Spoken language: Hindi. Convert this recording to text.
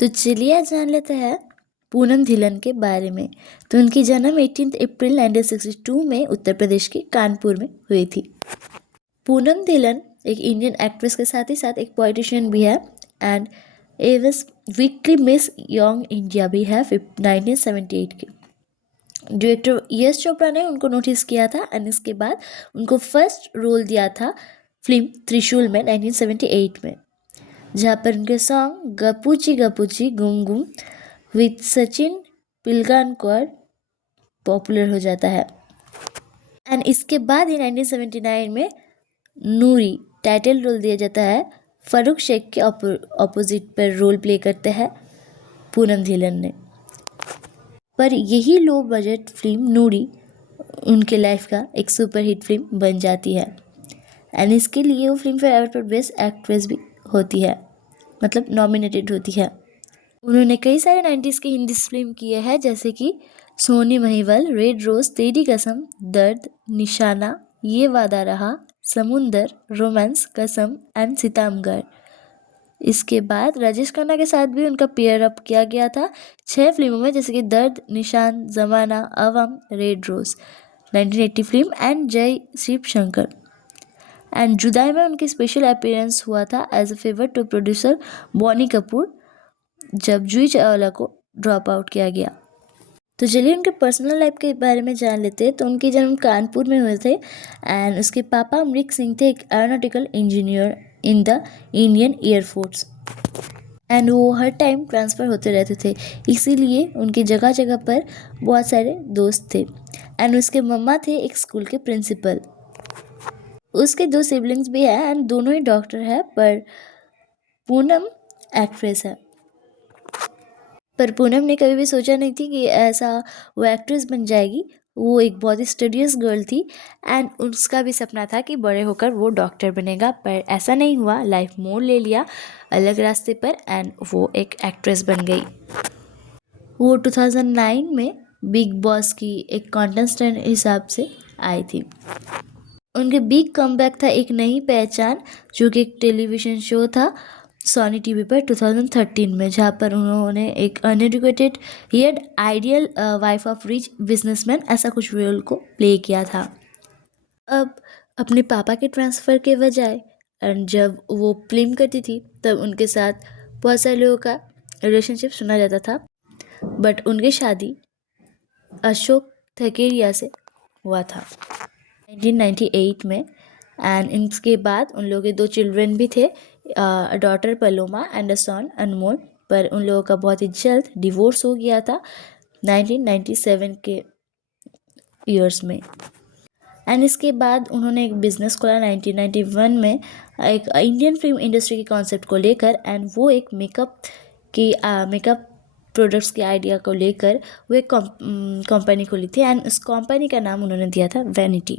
तो चलिए आज जान लेते हैं पूनम धिल्लन के बारे में। तो उनकी जन्म 18 अप्रैल 1962 में उत्तर प्रदेश के कानपुर में हुई थी। पूनम धिल्लन एक इंडियन एक्ट्रेस के साथ ही साथ एक पॉलिटिशियन भी है एंड एवस वीकली मिस यंग इंडिया भी है 1978 की। डायरेक्टर यश चोपड़ा ने उनको नोटिस किया था एंड इसके बाद उनको फर्स्ट रोल दिया था फिल्म त्रिशूल में 1978 में, जहाँ पर उनके सॉन्ग गपूची गुम गुम विथ सचिन पिलगानकर पॉपुलर हो जाता है। एंड इसके बाद ही 1979 में नूरी टाइटल रोल दिया जाता है। फारूक शेख के ऑपोजिट पर रोल प्ले करते हैं पूनम धिल्लन ने। पर यही लो बजट फिल्म नूरी उनके लाइफ का एक सुपर हिट फिल्म बन जाती है एंड इसके लिए वो फिल्म फेयर अवार्ड पर बेस्ट एक्ट्रेस भी होती है, मतलब नॉमिनेटेड होती है। उन्होंने कई सारे 90s के हिंदी फिल्म किए हैं जैसे कि सोनी महिवाल, रेड रोज, तेरी कसम, दर्द, निशाना, ये वादा रहा, समुंदर, रोमांस, कसम एंड सितमगढ़। इसके बाद राजेश खन्ना के साथ भी उनका पेयर अप किया गया था 6 फिल्मों में जैसे कि दर्द, निशान, जमाना, अवम, रेड रोज 1980 फिल्म एंड जय शिव शंकर। एंड जुदाई में उनकी स्पेशल अपीयरेंस हुआ था as a favour to producer Boney Kapoor जब जूही चावला को ड्रॉप आउट किया गया। तो चलिए उनके पर्सनल लाइफ के बारे में जान लेते हैं। तो उनके जन्म कानपुर में हुए थे एंड उसके पापा अमरीक सिंह थे, एक aeronautical engineer in the Indian air force and वो हर टाइम ट्रांसफ़र होते रहते थे, इसीलिए उनकी जगह जगह पर बहुत सारे दोस्त थे। एंड उसके मम्मा थे एक स्कूल के प्रिंसिपल। उसके 2 सिबलिंग्स भी हैं एंड दोनों ही डॉक्टर हैं, पर पूनम एक्ट्रेस है। पर पूनम ने कभी भी सोचा नहीं थी कि ऐसा वो एक्ट्रेस बन जाएगी। वो एक बहुत ही स्टडियस गर्ल थी एंड उसका भी सपना था कि बड़े होकर वो डॉक्टर बनेगा, पर ऐसा नहीं हुआ। लाइफ मोड़ ले लिया अलग रास्ते पर एंड वो एक एक्ट्रेस बन गई। वो 2009 में बिग बॉस की एक कॉन्टेस्टेंट हिसाब से आई थी। उनके बिग कमबैक था एक नई पहचान, जो कि एक टेलीविज़न शो था सोनी टीवी पर 2013 में, जहाँ पर उन्होंने एक uneducated yet ideal wife of rich businessman ऐसा कुछ रोल को प्ले किया था। अब अपने पापा के ट्रांसफ़र के बजाय एंड जब वो फिल्म करती थी तब उनके साथ बहुत सारे लोगों का रिलेशनशिप सुना जाता था, बट उनकी शादी अशोक ठकेरिया से हुआ था 1998 में। एंड इसके बाद उन लोगों के 2 चिल्ड्रन भी थे, डॉटर पलोमा एंड अ सन अनमोल, पर उन लोगों का बहुत ही जल्द डिवोर्स हो गया था 1997 के ईयर्स में। एंड इसके बाद उन्होंने एक बिज़नेस खोला 1991 में एक इंडियन फिल्म इंडस्ट्री के कॉन्सेप्ट को लेकर एंड वो एक मेकअप प्रोडक्ट्स के आइडिया को लेकर वो एक कंपनी खोली थी एंड उस कंपनी का नाम उन्होंने दिया था वैनिटी।